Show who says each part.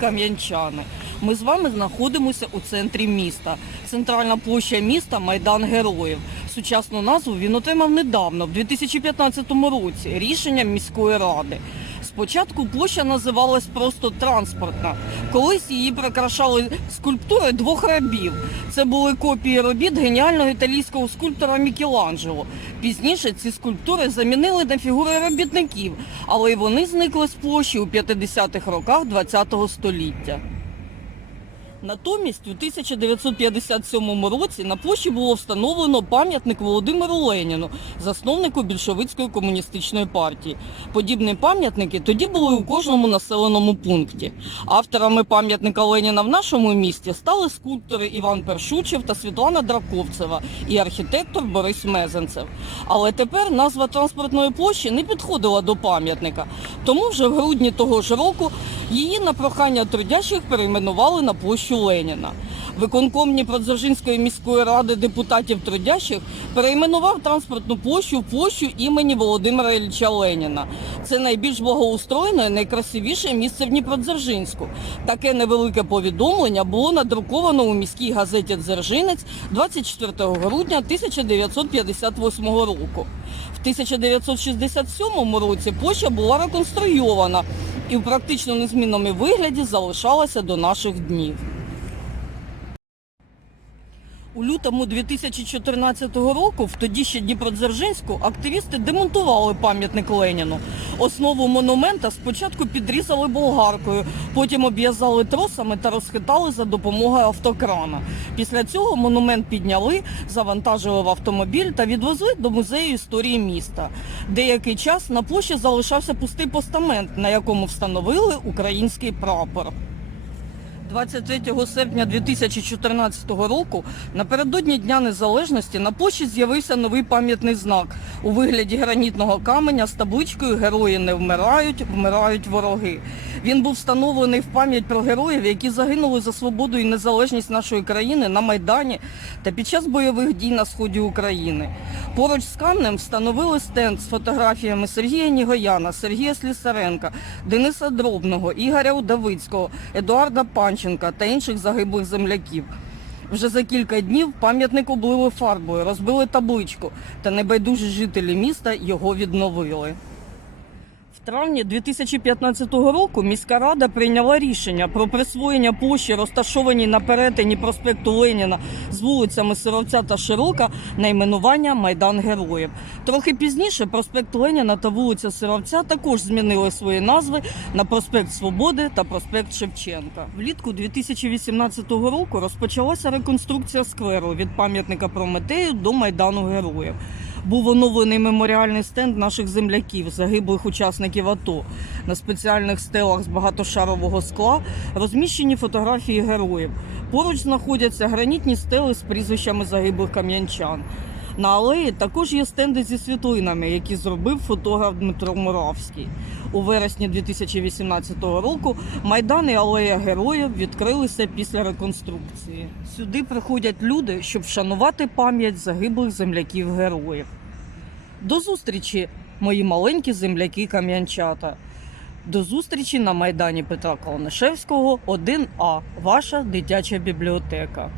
Speaker 1: кам'янчани. Ми з вами знаходимося у центрі міста. Центральна площа міста Майдан Героїв. Сучасну назву він отримав недавно, в 2015 році, рішенням міської ради. Спочатку площа називалась просто транспортна. Колись її прикрашали скульптури двох рабів. Це були копії робіт геніального італійського скульптора Мікеланджело. Пізніше ці скульптури замінили на фігури робітників, але й вони зникли з площі у 50-х роках ХХ століття. Натомість у 1957 році на площі було встановлено пам'ятник Володимиру Леніну, засновнику більшовицької комуністичної партії. Подібні пам'ятники тоді були у кожному населеному пункті. Авторами пам'ятника Леніна в нашому місті стали скульптори Іван Першучев та Світлана Драковцева і архітектор Борис Мезенцев. Але тепер назва транспортної площі не підходила до пам'ятника. Тому вже в грудні того ж року її на прохання трудящих перейменували на площу Леніна. Виконком Дніпродзержинської міської ради депутатів трудящих перейменував транспортну площу в площу імені Володимира Ілліча Леніна. Це найбільш благоустроєне найкрасивіше місце в Дніпродзержинську. Таке невелике повідомлення було надруковано у міській газеті Дзержинець 24 грудня 1958 року. В 1967 році площа була реконструйована і в практично незмінному вигляді залишалася до наших днів. У лютому 2014 року в тоді ще Дніпродзержинську активісти демонтували пам'ятник Леніну. Основу монумента спочатку підрізали болгаркою, потім обв'язали тросами та розхитали за допомогою автокрана. Після цього монумент підняли, завантажили в автомобіль та відвезли до музею історії міста. Деякий час на площі залишався пустий постамент, на якому встановили український прапор. 23 серпня 2014 року напередодні Дня Незалежності на площі з'явився новий пам'ятний знак у вигляді гранітного каменя з табличкою Герої не вмирають, вмирають вороги. Він був встановлений в пам'ять про героїв, які загинули за свободу і незалежність нашої країни на Майдані та під час бойових дій на сході України. Поруч з камнем встановили стенд з фотографіями Сергія Нігояна, Сергія Слісаренка, Дениса Дробного, Ігоря Удавицького, Едуарда Панченка та інших загиблих земляків. Вже за кілька днів пам'ятник облили фарбою, розбили табличку, та небайдужі жителі міста його відновили. Травні 2015 року міська рада прийняла рішення про присвоєння площі, розташованій на перетині проспекту Леніна з вулицями Сировця та Широка, найменування Майдан Героїв. Трохи пізніше проспект Леніна та вулиця Сировця також змінили свої назви на проспект Свободи та проспект Шевченка. Влітку 2018 року розпочалася реконструкція скверу від пам'ятника Прометею до Майдану Героїв. Був оновлений меморіальний стенд наших земляків, загиблих учасників АТО. На спеціальних стелах з багатошарового скла розміщені фотографії героїв. Поруч знаходяться гранітні стели з прізвищами загиблих кам'янчан. На алеї також є стенди зі світлинами, які зробив фотограф Дмитро Муравський. У вересні 2018 року Майдан і алея героїв відкрилися після реконструкції. Сюди приходять люди, щоб вшанувати пам'ять загиблих земляків героїв. До зустрічі, мої маленькі земляки кам'янчата. До зустрічі на майдані Петра Калнишевського 1А, ваша дитяча бібліотека.